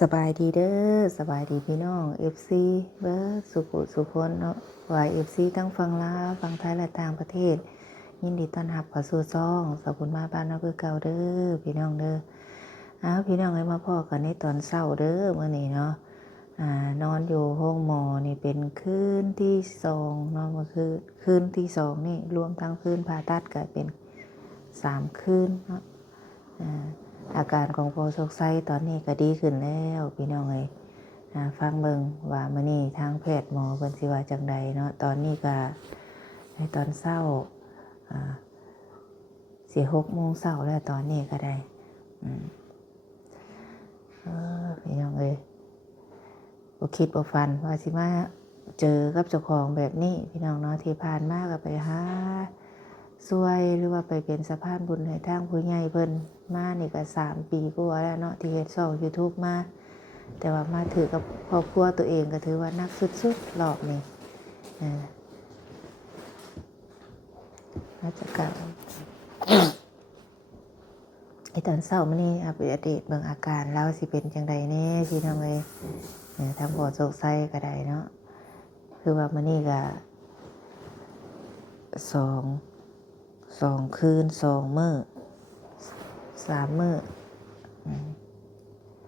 สบายดีเด้อสบายดีพี่น้อง FC เบิร์ดสุขุสุคนเนาะว่า FC ทั้งฝั่งลาวฝั่งไทยและต่างประเทศยินดีต้อนรับเข้าสู่ช่องสกุลมาบ้านเราคือเก่าเด้อพี่น้องเด้อพี่น้องให้มาพ่อกันในตอนเช้าเด้อมื้อนี้เนาะนอนอยู่ห้องหมอนี่เป็นคืนที่2เนาะก็คือคืนที่2นี่รวมทั้งคืนผ่าตัดก็เป็น3คืนเนาะอาการของพ่อโชคชัยตอนนี้ก็ดีขึ้นแล้วพี่น้องเอ้ยฟังเบิ่งว่ามื้อนี้ทางแพทย์หมอเพิ่นสิว่าจังใดเนาะตอนนี้ก็ในตอนเช้าสิ6 โมงเช้าแล้วตอนนี้ก็ได้พี่น้องเอ้ยบ่คิดบ่ฝันว่าสิมาเจอกับเจ้าของแบบนี้พี่น้องเนาะที่ผ่านมาก็ไปหาช่วยหรือว่าไปเป็นสะพานบุญให้ทางผู้ใหญ่เพิ่นมานี่ก็3 ปีกว่าแล้วเนาะที่เฮ็ดช่อง YouTube มาแต่ว่ามาถือกับครอบครัวตัวเองก็ถือว่านักสุดๆรอบนี้ราชการตอนเช้ามื้อนี้อัปเดตเบิ่งอาการแล้วสิเป็นจังใดแน่พี่น้องเอ้ยทางพ่อโชคชัยก็ได้เนาะคือว่ามื้อนี้ก็2คืน2มื้อ3มื้อ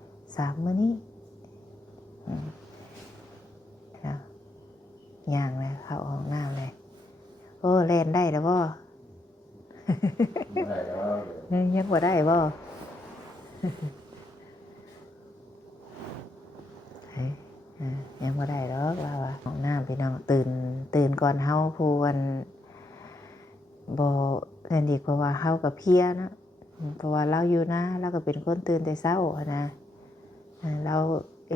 3มื้อนี้ย่างเลยเข้าห้องน้ำเลยโอ้เล่นได้แล้วบ่ได้แล้ว ยังบ่ได้บ่ยังบ่ได้หรอกว่าห้องน้ำพี่น้องตื่นก่อนเฮาผู้วันบ่แน่นดีเพราะว่าเฮาก็เพลียนะเพราะว่าเราอยู่นะเราก็เป็นคนตื่นแต่เช้านะเรา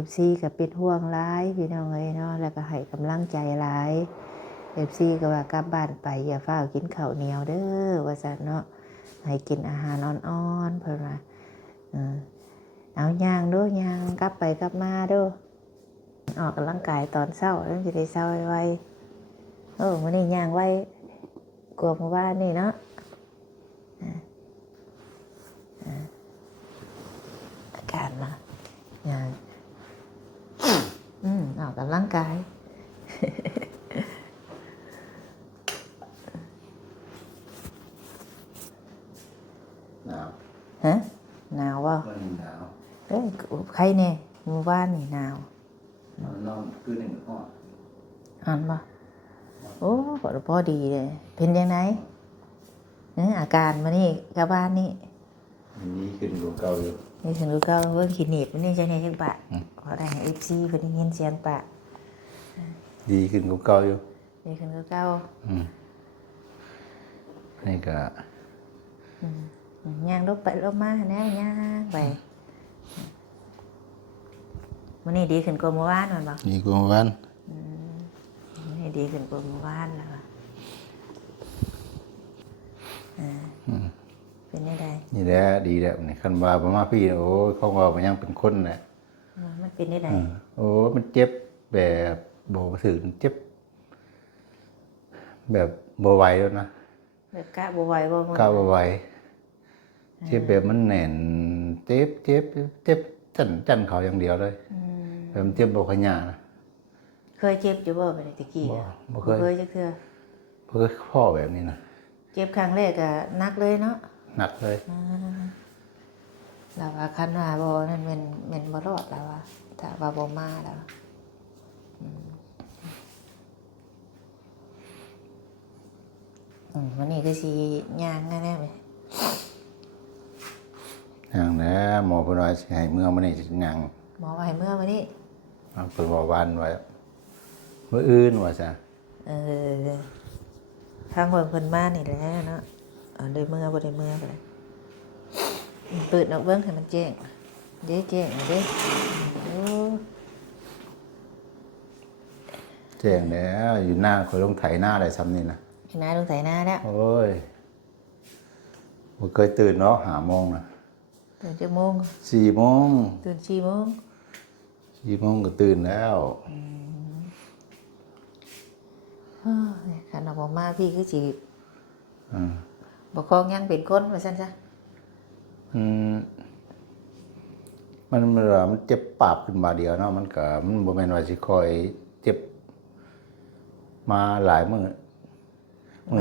FC ก็เป็นห่วงหลายพี่น้องเอ้ยเนาะแล้วก็ให้กำลังใจหลาย FC ก็ว่ากลับบ้านไปอย่าฟ้าวกินข้าวเหนียวเด้อว่าซั่นเนาะให้กินอาหารอ่อนๆเพิ่นว่าเอาย่างเด้อย่างกลับไปกลับมาเด้อออกกำลังกายตอนเช้าแล้วสิได้เช้าไวมื้อนี้ย่างไวกว่าเมื่อวานนี่เนาะอาการมาย่างออกกำลังกายหนาว หนาวบ่มันหนาว ใครแน่เมื่อวานนี่หนาวน อนคือหนึ่งห้อง อ่านบ่โอ้พอดีเลยเป็นยังไงอาการมานี่กับบ้านนี่ อันนี้ขึ้นรูเก่าอยู่ นี่ถึงรู้ก็เบิ่งขีดหนีบนี่จังได๋จังปะขอได้ให้ FC เพิ่นได้ยินเสียงปะ ดีขึ้นรูเก่าอยู่ นี่ขึ้นคือเก่านี่ก็ย่างลบไปลบมาแน่ย่างไปมื้อนี้ดีขึ้นกว่าเมื่อวานแม่นบ่ ดีกว่าวัน มื้อนี้ดีขึ้นกว่าเมื่อวานแล้วเป็นได้ นี่แหละดีแล้วนี่คันว่าประมาพี่โอ้เขาว่ามันยังเป็นคนแหละ มันเป็นได้ โอ้มันเจ็บแบบบ่ถึงเจ็บแบบบ่ไหวแล้วนะ แบบกะบ่ไหวบ่ ก้าวบ่ไหวเจ็บแบบมันแน่นเจ็บจันเขาอย่างเดียวเลยแบบมันเจ็บบ่ขยานะ เคยเจ็บอยู่บ่ไปตะกี้ บ่เคย จักเทื่อ เพื่อพ่อแบบนี้นะ เจ็บครั้งแรกก็หนักเลยเนาะ หนักเลย แล้วว่าคันว่าบ่นั่นแม่นบ่รอดแล้วว่าถ้าว่าบ่มาแล้ววันนี้คือสิย่างแน่ๆเลย อย่างแล้วหมอเพิ่นว่าสิให้เมื่อมื้อนี้สิหยัง หมอว่าให้เมื่อวันนี้ เพิ่นว่าวันไว้มื้ออื่นว่าซะ ทางเบิ่งเพิ่นมานี่แหละเนาะได้เมื่อบ่ได้เมื่อไปเลยเปิดออกเบิ่งให้มันแจ้งเด้แจ้งเด้โอ้ แจ้งแล้วอยู่หน้าข่อยลงไถนาได้ซ้ำนี่นะ ยนายลงไถนาแล้ว โอ้ยบ่เคยตื่นเนาะ5 โมงนะ ตื่นจักโมง 4 โมง ตื่น4 โมง 4 โมงก็ตื่นแล้ว คันเอาบ่มาพี่คือสิ อืม บ่คองยังเป็นคนว่าซั่นซะ มันเจ็บปราบขึ้นมาเดียวเนาะมันก็มันบ่แม่นว่าสิคอยเจ็บมาหลายมื้อ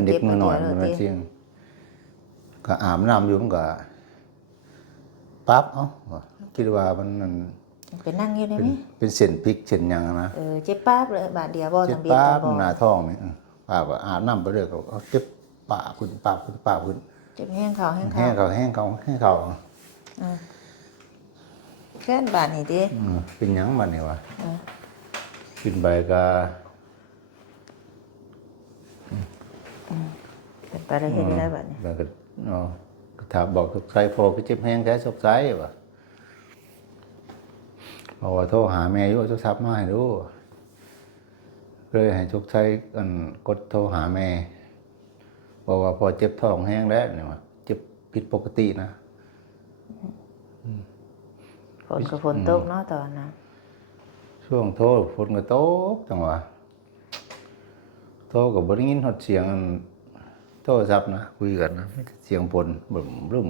เด็กมื้อน้อยมันจริงก็อาบน้ำอยู่มันก็ปั๊บเอ้าคิดว่ามันนั่น ไปนั่งอยู่ได้ไหม เป็นเส้นพริกเส้นหยังนะ เจ็บป๊าบเลยบาดเดียวบ่ เจ็บ ทำเบียด ปั๊ จั บ งบ่ หน้าท้องนี่ป้าก็อาบน้ำไปเรื่อยก็เอาเจ็บปากขึ้นปากขึ้นปากขึ้น เจ็บแห้งเขาแห้ง แห้ง เขา เขาแห้งเขาแห้งเขา แค่นบาดนี่ดิ เป็นหยังบัดนี่วะขึ้นไปก็ เป็นไปได้เห็นได้บาดนี่ แล้วก็ก็ถามบอกทุกไสพอก็เจ็บแห้งแค่ทุกไสวะเพราะว่าโทรหาแม่อยู่โทรศัพท์มาให้ดูเลยให้ทุกไสกันกดโทรหาแม่บอกว่าพอเจ็บท้องแห้งแล้วนี่วะเจ็บผิดปกตินะ ฝนก็ฝนตกเนาะตอนนั้น ช่วงโทรฝนก็ตกจังหวะโทรก็บ่ได้ยินฮอดเสียงโทรศัพท์นะคุยกันนะมีแต่เสียงฝนบึ้มบึ้ม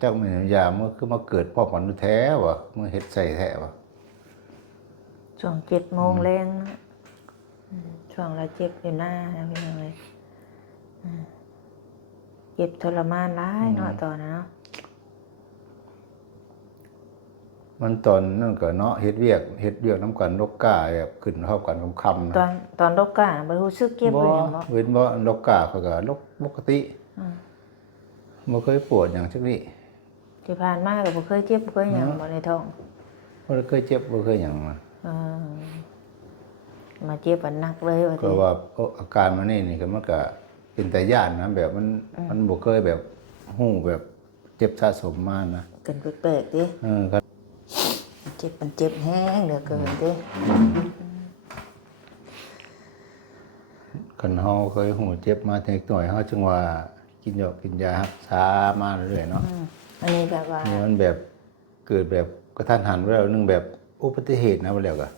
จักแม่นยามเมื่อคือมาเกิดพร้อมกันแท้วะเมื่อเฮ็ดใส่แท้วะ ช่วง7 โมงแรงนะช่วงเราเจ็บอยู่หน้านะพี่น้องเลยเจ็บทรมานร้ายเนาะตอนนั้นเนาะ มันตอนนั่นก็เนาะเฮ็ดเวียกนำกันนกกาแบบขึ้นพร้อมกันค่ำๆนะ ตอนดกกาบ่รู้สึกเจ็บเลยหยังบ่ เว้นบ่นกกาเขาก็นกปกติบ่เคยปวดหยังจักนี้ ที่ผ่านมาก็บ่เคยเจ็บบ่เคยหยังบ่ในท้อง บ่ได้เคยเจ็บบ่เคยหยังนะ มาเจ็บอันหนักเลยว่า ก็ว่าอาการมันนี่ก็มันก็เป็นตาย่านนะแบบมันบ่เคยแบบฮู้แบบเจ็บสะสมมานะ เกินแปลกๆดิ ครับ มันเจ็บแห้งเหลือเกินดิ คันเฮาเคยฮู้เจ็บมาแต่น้อยเฮาจึงว่ากินยารักษามาเรื่อยๆเนาะ อันนี้แบบว่า นี่มันแบบเกิดแบบกระทันหันแล้วนึงแบบอุบัติเหตุนะว่าแล้วก็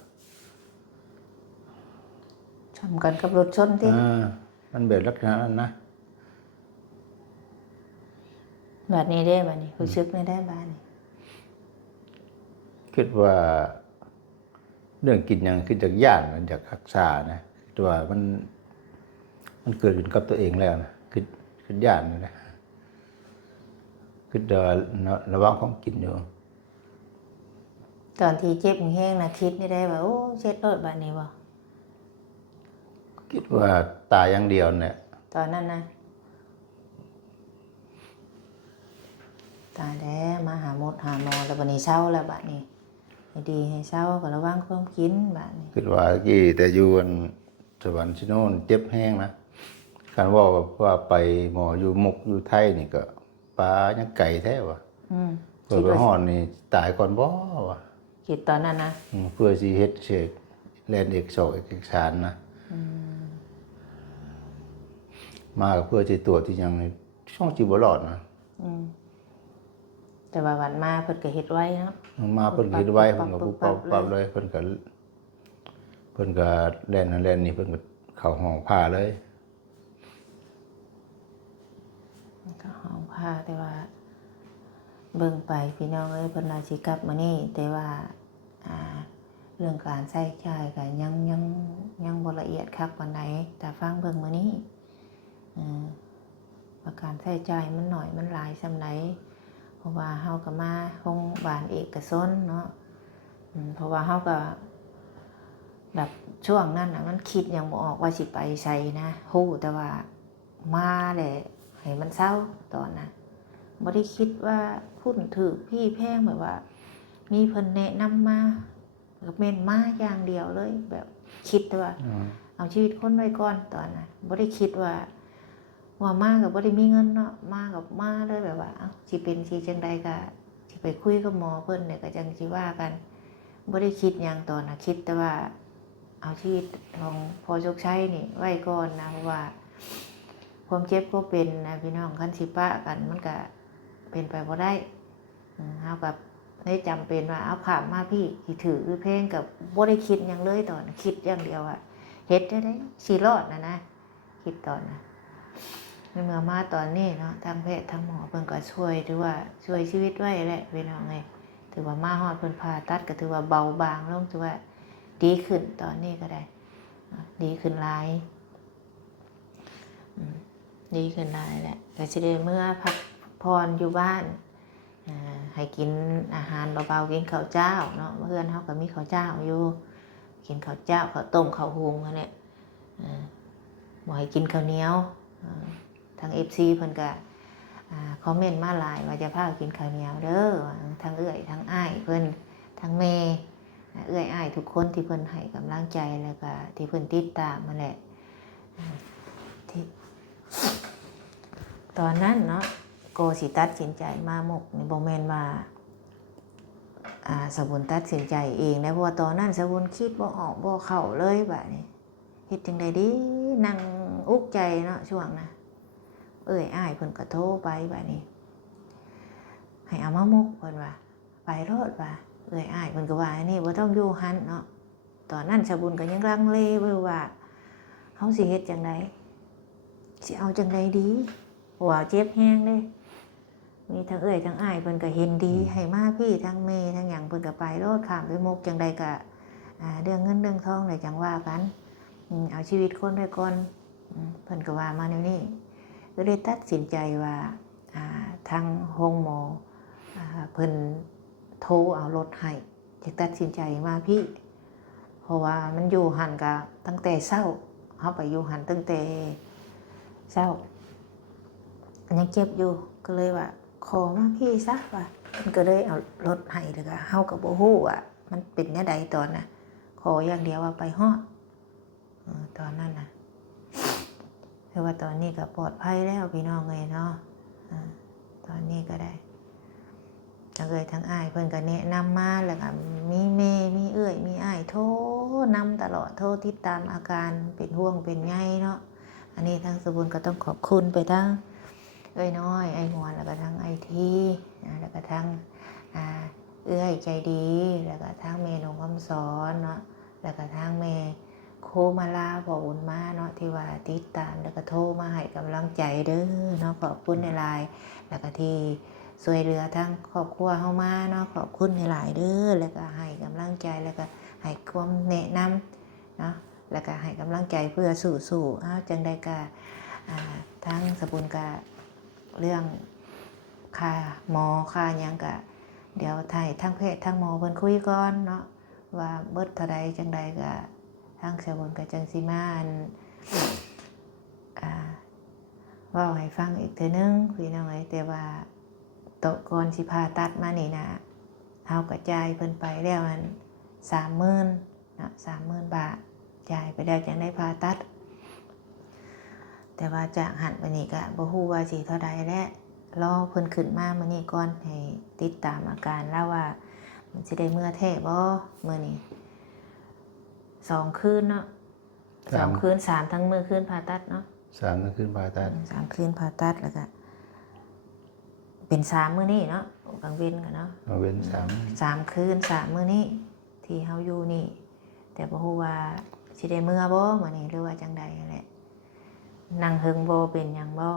ทำกันกับรถชนดิ มันแบบลักษณะนั้นนะ แบบนี้ได้แบบนี้รู้สึกไม่ได้บ้านนี่ คิดว่าเรื่องกินหยังขึ้นจากย่านมันจากรักษานะคิดว่ามันเกิดขึ้นกับตัวเองแล้วนะคือย่านนี่นะคือระวังของกินอยู่ ตอนที่เจ็บแห้งนะคิดนี่ได้ว่าโอ้เช็ดรถบ้านนี้บ่ คิดว่าตายอย่างเดียวเนี่ย ตอนนั้นนะตายแล้วมาหาหมดหาหมอแล้วบัดนี้เศร้าแล้วบัดนี้ให้ดีให้เศร้าก็ระวังความกินบัดนี้ คิดว่ากี่แต่อยู่อันสวรรค์ชิโน่นเจ็บแห้งนะการว่าไปหมออยู่มุกอยู่ไทยนี่ก็ปลายังไก่แท้วะเพื่อไปห่อนนี่ตายก่อนบ่วะ คิดตอนนั้นนะ เพื่อสิเฮ็ดเสกแลนเอกโศกเอกสารนะมาก็เพื่อสิตรวจที่ยังช่องจิบ่รอดนะ แต่ว่าวันมาเพิ่นก็เฮ็ดไว้เนาะ มาเพิ่นเฮ็ดไว้เพิ่นก็ปุ๊บปั๊บเลยเพิ่นก็แล่นนั่นแล่นนี่เพิ่นก็เข้าห้องผ่าเลย ก็ห้องผ้าแต่ว่าเบิ่งไปพี่น้องเอ้ยเพิ่นว่าสิกลับมานี่แต่ว่าเรื่องการใช้จ่ายก็ยังบ่ละเอียดคักปานใดแต่ฟังเบิ่งมื้อนี้ว่าการใช้จ่ายมันน้อยมันหลายส่ำใดเพราะว่าเฮาก็มาโรงพยาบาลเอกชนเนาะเพราะว่าเฮาก็แบบช่วงนั้นน่ะมันคิดหยังบ่ออกว่าสิไปไสนะฮู้แต่ว่ามาแหละให้มันเศร้าตอนน่ะบ่ได้คิดว่าพุ่นถือพี่แพงแบบว่า มีเพิ่นแนะนำมาก็แม่นมาอย่างเดียวเลยแบบคิดแต่ว่าเอาชีวิตคนไว้ก่อนตอนน่ะบ่ได้คิดว่ามาก็บ่ได้มีเงินเนาะมากับมาเลยแบบว่าเอ้าสิเป็นสิจังใดก็สิไปคุยกับหมอเพิ่นเนี่ยก็จังสิว่ากันบ่ได้คิดหยังตอนน่ะคิดแต่ว่าเอาชีวิตของพ่อโชคชัยนี่ไว้ก่อนนะเพราะว่าความเจ็บก็เป็นนะพี่น้องคันสิปะกันมันก็เป็นไปบ่ได้เฮากับได้จำเป็นว่าเอาข้ามมาพี่สิถือเพลงกับบ่ได้คิดหยังเลยตอนคิดอย่างเดียวว่าเฮ็ดได้สิรอดนะคิดตอนน่ะเมื่อมาตอนนี้เนาะทางแพทย์ทางหมอเพิ่นก็ช่วยหรือว่าช่วยชีวิตไว้แหละพี่น้องเอ้ย ถือว่ามาฮอดเพิ่นผ่าตัดก็ถือว่าเบาบางลงถือว่าดีขึ้นตอนนี้ก็ได้ดีขึ้นหลายดีขึ้นหลายแหละก็สิได้เมื่อพักผ่อนอยู่บ้านให้กินอาหารเบาๆกินข้าวเจ้าเนาะเพื่อนเฮาก็มีข้าวเจ้าอยู่กินข้าวเจ้าข้าวต้มข้าวหุงนั่นแหละบ่ให้กินข้าวเหนียวทาง FC เพิ่นก็คอมเมนต์มาหลายว่าจะพากินข้าวเหนียวเด้อทั้งเอื้อยทั้งอ้ายเพิ่นทั้งแม่เอื้อยอ้ายทุกคนที่เพิ่นให้กำลังใจแล้วก็ที่เพิ่นติดตามมาแหละที่ตอนนั้นเนาะโกสิตัดสินใจมาหมกนี่บ่แม่นว่าสบุญตัดสินใจเองนะเพราะว่าตอนนั้นสบุญคิดบ่ออกบ่เข้าเลยบัดนี้เฮ็ดจังได๋ดีนั่งอุกใจเนาะช่วงน่ะเอ้ยอ้ายเพิ่นก็โทรไปบัดนี้ให้เอามาหมกเพิ่นว่าไปโลดว่าเอ้ยอ้ายเพิ่นก็ว่าอันนี้บ่ต้องอยู่หันเนาะตอนนั้นสบุญก็ยังลังเลอยู่ว่าเฮาสิเฮ็ดจังได๋สิเอาจังได๋ดีเพราะว่าเจ็บแฮงเด้มีทั้งเอ้ยทั้งอ้ายเพิ่นก็เห็นดีให้มาพี่ทั้งแม่ทั้งหยังเพิ่นก็ไปโลดข้ามไปหมกจังได๋ก็เรื่องเงินเรื่องทองได้จังว่ากันเอาชีวิตคนไว้ก่อนเพิ่นก็ว่ามาแนวนี้ก็เลยตัดสินใจว่าทางโรงหมอเพิ่นโทรเอารถให้จะตัดสินใจมาพี่เพราะว่ามันอยู่หันก็ตั้งแต่เช้าเฮาไปอยู่หันตั้งแต่เช้ายังเจ็บอยู่ก็เลยว่าขอมาพี่ซะว่ามันก็เลยเอารถให้แล้วก็เฮาก็บ่ฮู้ว่ามันเป็นแนวใดตอนน่ะขออย่างเดียวว่าไปฮอดตอนนั้นน่ะคือว่าตอนนี้ก็ปลอดภัยแล้วพี่น้องเอ้ยเนาะตอนนี้ก็ได้ทั้งเอ้ยทั้งอ้ายเพิ่นก็แนะนำมาแล้วก็มีแม่มีเอ้ยมีอ้ายโทรนำตลอดโทรติดตามอาการเป็นห่วงเป็นใยเนาะอันนี้ทางสบุญก็ต้องขอบคุณไปทั้งเอ้ยน้อยไอ้หวนแล้วก็ทั้งไอทีแล้วก็ทั้งเอื้อยใจดีแล้วก็ทั้งเมนงคำสอนเนาะแล้วก็ทั้งเมโคมาลาพออุ่นมาเนาะที่ว่าติดตามแล้วก็โทรมาให้กำลังใจเด้อเนาะขอบคุณในไลน์แล้วก็ที่ช่วยเหลือทั้งครอบครัวเฮามาเนาะขอบคุณในหลายเด้อแล้วก็ให้กำลังใจแล้วก็ให้ความแนะนำเนาะแล้วก็ให้กำลังใจเพื่อสู้จังได้ก็ทั้งสบุญก็เรื่องค่าหมอค่าหยังก็เดี๋ยวไทยทั้งแพทย์ทั้งหมอเพิ่นคุยก่อนเนาะว่าเบิดเท่าใดจังใดก็ทางสบุญก็จังสิมาเว้าให้ฟังอีกเทื่อนึงพี่น้องเอ้ยแต่ว่าตกก่อนสิผ่าตัดมานี่นะเฮาก็จ่ายเพิ่นไปแล้วมัน 30,000 เนาะ 30,000 บาทจ่ายไปได้จังได้ผ่าตัดแต่ว่าจากหันไปนี่ก็บ่ฮู้ว่าสิเท่าใดแล้วรอเพิ่นขึ้นมามื้อนี้ก่อนให้ติดตามอาการแล้วว่ามันสิได้เมื่อแท้บ่มื้อนี้2 คืนเนาะ2 คืน3ทั้งมื้อคืนผ่าตัดเนาะ3ทั้งคืนผ่าตัด3 คืนผ่าตัดแล้วก็เป็น3 มื้อนี้เนาะกลางเว้นกันเนาะเว้น3 คืน3 มื้อนี้ที่เฮาอยู่นี่แต่บ่ฮู้ว่าสิได้เมื่อบ่มื้อนี้หรือว่าจังใดนั่นแหละนั่งเฮิงบ่เป็นหยังบ่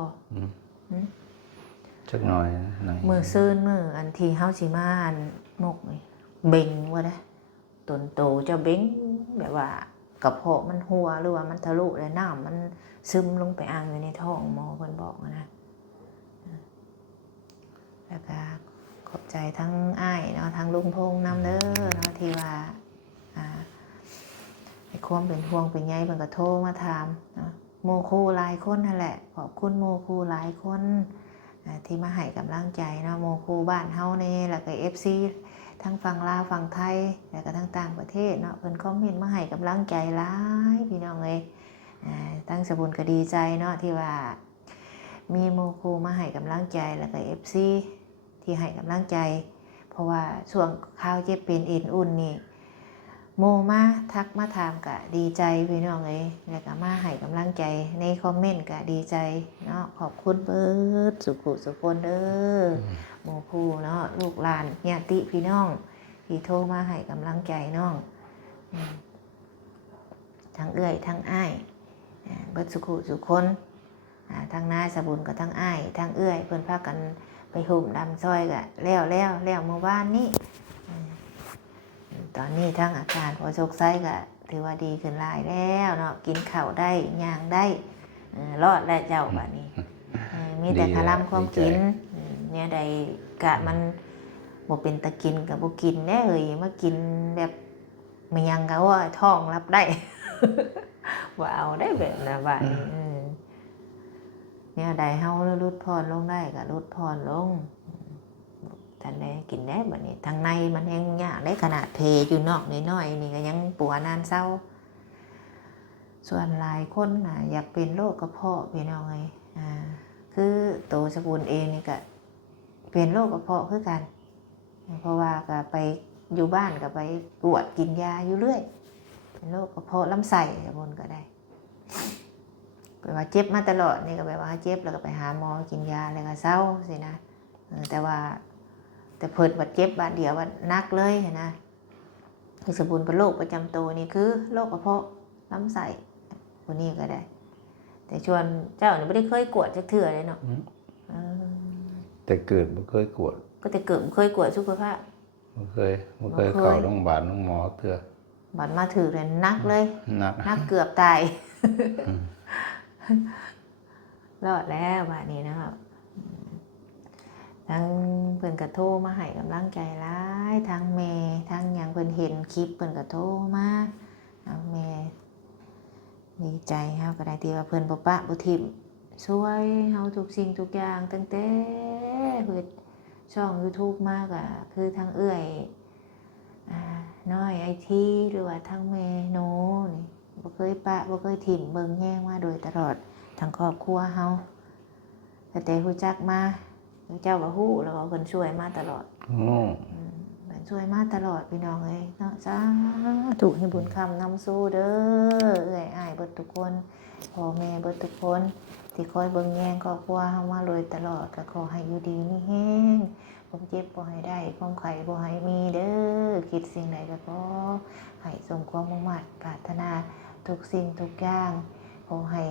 จักหน่อยนั่งมื้อซื่นมื้ออันที่เฮาสิมาอันนกนี่เบ่งว่าได้ตนโตจะเบ่งแบบว่ากระเพาะมันหัวหรือว่ามันทะลุแล้วน้ำมันซึมลงไปอ่างอยู่ในท้องหมอเพิ่นบอกนะแล้วก็ขอบใจทั้งอ้ายเนาะทั้งลุงพงษ์นำเด้อเนาะที่ว่าให้ความเป็นห่วงเป็นใยเพิ่นก็โทรมาถามเนาะโมคูหลายคนนั่นแหละขอบคุณโมคูหลายคนที่มาให้กำลังใจเนาะโมคูบ้านเฮานี่แล้วก็ FC ทั้งฝั่งลาวฝั่งไทยแล้วก็ทั้งต่างประเทศเนาะเพิ่นคอมเมนต์มาให้กำลังใจหลายพี่น้องเอ้ยทั้งสบุญก็ดีใจเนาะที่ว่ามีโมคูมาให้กำลังใจแล้วก็ FC ที่ให้กำลังใจเพราะว่าช่วงข้าวเจ็บเป็นเอ็นอุ่นนี่โมมาทักมาถามก็ดีใจพี่น้องเอ้ยแล้วก็มาให้กำลังใจในคอมเมนต์ก็ดีใจเนาะขอบคุณเบิดสุขุสุคนเด้อโมคูเนาะลูกหลานญาติพี่น้องที่โทรมาให้กำลังใจน้องทั้งเอื้อยทั้งอ้ายเบิดสุขุสุคนทั้งนายสบุญกับทั้งอ้ายทั้งเอื้อยเพิ่นพากันไปหุ่มดำซอยก็แล้วเมื่อวานนี้ ตอนนี้ทั้งอาการพอโชคไส้ก็ถือว่าดีขึ้นหลายแล้วเนาะกินข้าวได้ย่างได้รอดแล้วเจ้าบัดนี้มีแต่คาร่ำความกินเนี่ยใดกะมันบ่เป็นตะกินกับบ่กินแน่เอ้ยมากินแบบมันยังก็ว่าท้องรับได้ ว่าเอาได้แบบนะบัดนี้เนี่ยใดเฮาลดพรลงได้ก็ลดพรลงท่านได้กินได้บัดนี้ทางในมันยังยากได้ขนาดเพอยู่นอกน้อยๆนี่ก็ยังปวดนานเศร้าส่วนหลายคนน่ะอยากเป็นโรคกระเพาะพี่น้องเอ้ยคือโตสกุลเองนี่ก็เป็นโรคกระเพาะคือกันเพราะว่าก็ไปอยู่บ้านก็ไปกวดกินยาอยู่เรื่อยเป็นโรคกระเพาะลำไส้สกุลก็ได้แปลว่าเจ็บมาตลอดนี่ก็แปลว่าเจ็บแล้วก็ไปหาหมอกินยาแล้วก็เศร้าสินะแต่เพิ่นบัดเจ็บบาดเดียวบัดนักเลยนะคือสกุลเป็นโรคประจำตัวนี่คือโรคกระเพาะลำไส้คนนี้ก็ได้แต่ชวนเจ้าเนี่ยไม่ได้เคยกวดจักเทื่อเลยเนาะแต่เกิดบ่เคยกวดก็แต่เกิดเคยกวดสุขภาพบ่เคยเข้าโรงพยาบาลโรงหมอเทื่อบัดมาถือเลยนักเลยนักเกือบตายรอดแล้วบัดนี้นะครับทั้งเพิ่นก็โทรมาให้กำลังใจหลายทั้งแม่ทั้งหยังเพิ่นเห็นคลิปเพิ่นก็โทรมาแม่ดีใจเฮาก็ได้ที่ว่าเพิ่นบ่ปะบ่ทิ่มช่วยเฮาทุกสิ่งทุกอย่างตั้งแต่เฮ็ดช่อง YouTube มาก็คือทั้งเอื้อยน้อยไอทีหรือว่าทั้งแม่โนนี่บ่เคยปะบ่เคยทิ่มเบิ่งแย่งมาโดยตลอดทั้งครอบครัวเฮาแต่รู้จักมาเจ้าก็ฮู้แล้วก็เพิ่นช่วยมาตลอดเพิ่นช่วยมาตลอดพี่น้องเอ้ยเนาะสาธุให้บุญคำนำสู้เด้อเอื้อยอ้ายเบิดทุกคนพ่อแม่เบิดทุกคนที่คอยเบิ่งแยงครอบครัวเฮามาโดยตลอดก็ขอให้อยู่ดีมีแรงความเจ็บบ่ให้ได้ความไข้บ่ให้มีเด้อคิดสิ่งใดก็ขอให้สมความมุ่งมั่นปรารถนาทุกสิ่งทุกอย่างขอให้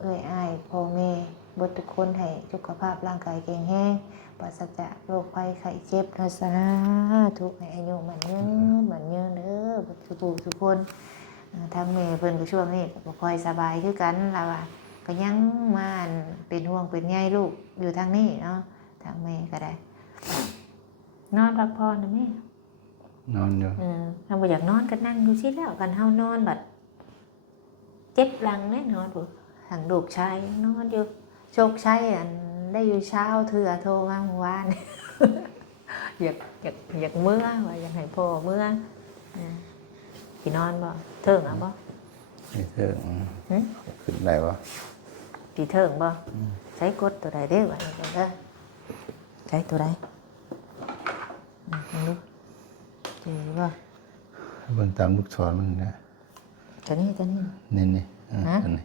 เอื้อยอ้ายพ่อแม่เบิดทุกคนให้สุขภาพร่างกายแข็งแรงปราศจากโรคภัยไข้เจ็บนะสาธุให้อายุมันยืนเด้อทุกคนทางแม่เพิ่นก็ช่วงนี้ก็บ่ค่อยสบายคือกันล่ะว่าก็ยังมาเป็นห่วงเป็นใยลูกอยู่ทางนี้เนาะทางแม่ก็ได้นอนพักผ่อนนะแม่นอนอยู่ถ้าบ่อยากนอนก็นั่งอยู่ซิแล้วกันเฮานอนบัดเจ็บหลังแน่นอนพุ่นทางลูกชายนอนอยู่โชคชัยได้อยู่เช้าเถื่อโทรมาเมื่อวาน อยากเมื่อว่าอยากให้พ่อเมื่อสินอนบ่เถิงอ่ะบ่สิเถิงขึ้นได้บ่สิเถิงบ่ใช้กดตัวใดเด้อว่าเด้อใช้ตัวใดดูเจ๋บ่เบิ่งตามลูกศรมันนะตัวนี้นี่อันนี้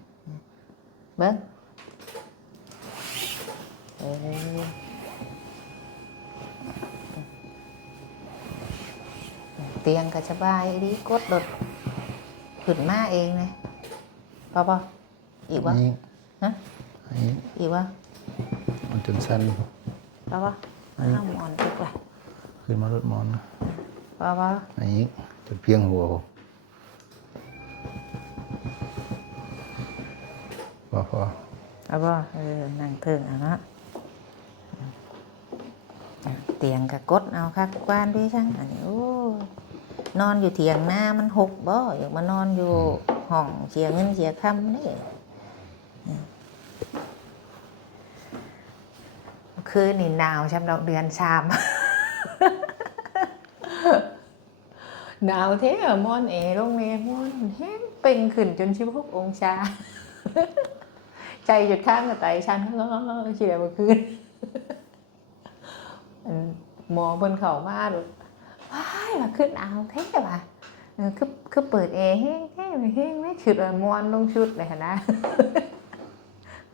เบิ่งเตียงก็สบายดีกดดขึ้นมาเองนะป่ะอีกวะฮะอีกวะมันจนสั้นป่ะห้ามอ่อนทุกเลยขึ้นมารถมอนป่ะอันนี้จนเพียงหัวพอป่ะนั่งเถิงอ่ะนะเตียงก็กดเอาค่ะกว้านด้วยช่างอันนี้โอ้นอนอยู่เถียงหน้ามันหกบ่อยากมานอนอยู่ห้องเสียเงินเสียคำนี่คือนี่หนาวช่ำดอกเดือนชามหนาวเท่อะมอนเอลงเมมอนแห้งเป่งขึ้นจน16 องศาใจจุดข้างกับไตชันเฉียบเมื่อคืนหมอเพิ่นเข้ามาดูว้ายว่าขึ้นเอาแท้ว่ะคือเปิดแอร์แห้งไม่ฉุดมอนลงชุดเลยนะ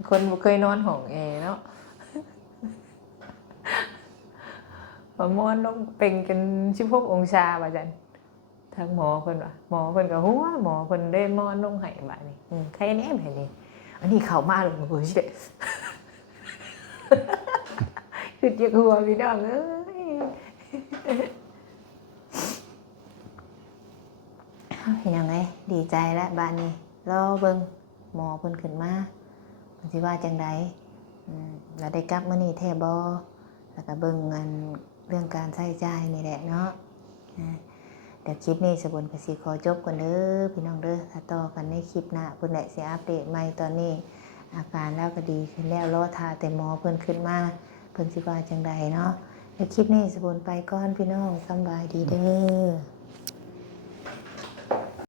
คนบ่เคยนอนห้องแอร์เนาะมอนลงเป่งกัน16 องศาว่าจังทางหมอเพิ่นว่าหมอเพิ่นก็ฮู้ว่าหมอเพิ่นได้มอนลงให้บัดนี้ใครแน่แม่นี่อันนี้เข้ามาแล้วโอ้ยเด้คืออยากหัวพี่น้องเอ้ย เห็นยังไงดีใจแล้วบ้านนี้รอเบิ่งหมอเพิ่นขึ้นมาเพิ่นสิว่าจังไดแล้วได้กลับมื้อนี้แท้บ่แล้วก็เบิ่งเงินเรื่องการใช้จ่ายนี่แหละเนาะเดี๋ยวคลิปนี้สบุญก็สิขอจบก่อนเด้อพี่น้องเด้อถ้าต่อกันในคลิปหน้าเพิ่นได้สิอัปเดตใหม่ตอนนี้อาการแล้วก็ดีขึ้นแล้วรอท่าแต่หมอเพิ่นขึ้นมาเพิ่นสิว่าจังไดเนาะเดี๋ยวคลิปนี้สบุญไปก่อนพี่น้องสำบายดีเด้อ